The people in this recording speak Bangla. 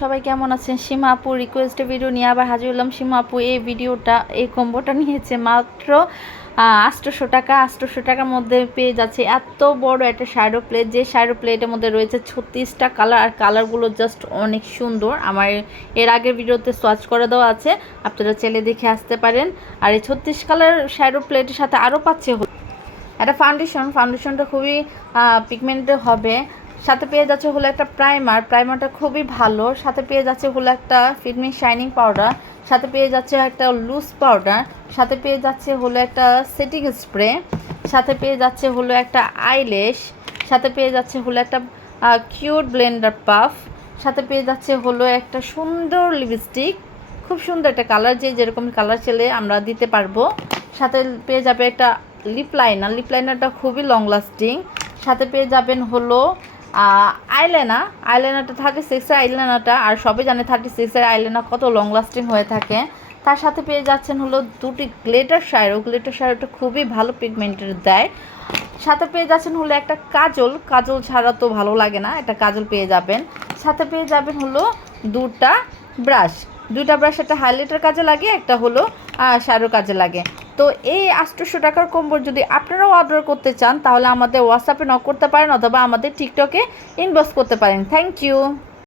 সবাই কেমন আছেন? সীমা আপু রিকোয়েস্টে ভিডিও নিয়ে আবার হাজির হলাম। সীমা আপু এই কম্বোটা নিয়েছে মাত্র 800 টাকা। 800 টাকার মধ্যে পেয়ে যাচ্ছে এত বড় একটা শ্যাডো প্লেট, যে শ্যাডো প্লেটের মধ্যে রয়েছে 36টা কালার, আর কালারগুলো জাস্ট অনেক সুন্দর। আমার এর আগের ভিডিওতে সোয়াচ করে দেওয়া আছে, আপনারা চাইলে দেখে আসতে পারেন। আর এই 36 কালার শ্যাডো প্লেটের সাথে আরও পাচ্ছে একটা ফাউন্ডেশনটা খুবই পিগমেন্টেড হবে। সাথে পেয়ে যাচ্ছে হলো একটা প্রাইমারটা খুবই ভালো। সাথে পেয়ে যাচ্ছে হলো একটা ফিটমি শাইনিং পাউডার, সাথে পেয়ে যাচ্ছে একটা লুজ পাউডার, সাথে পেয়ে যাচ্ছে হলো একটা সেটিং স্প্রে, সাথে পেয়ে যাচ্ছে হলো একটা আইল্যাশ, সাথে পেয়ে যাচ্ছে হলো একটা কিউট ব্লেন্ডার পাফ, সাথে পেয়ে যাচ্ছে হলো একটা সুন্দর লিপস্টিক, খুব সুন্দর একটা কালার, যেরকম কালার ছেলে আমরা দিতে পারবো। সাথে পেয়ে যাবে একটা লিপ লাইনারটা খুবই লং লাস্টিং। সাথে পেয়ে যাবেন হলো আইলাইনারটা 36-এর আইলাইনারটা, আর সবাই জানে 36-এর আইলাইনার কত লং লাস্টিং হয়ে থাকে। তার সাথে পেয়ে যাচ্ছেন হলো দুটি গ্লিটার শ্যাডোটা খুবই ভালো পিগমেন্টের দেয়। সাথে পেয়ে যাচ্ছেন হলো একটা কাজল ছাড়া তো ভালো লাগে না, একটা কাজল পেয়ে যাবেন। সাথে পেয়ে যাবেন হলো দুটা ব্রাশ, একটা হাইলাইটার কাজে লাগে, একটা হলো শ্যাডোর কাজে লাগে। তো এই 800 টাকার কম্বো যদি আপনারাও অর্ডার করতে চান, তাহলে আমাদের হোয়াটসঅ্যাপে নক করতে পারেন, অথবা আমাদের টিকটকে ইনবক্স করতে পারেন। Thank you.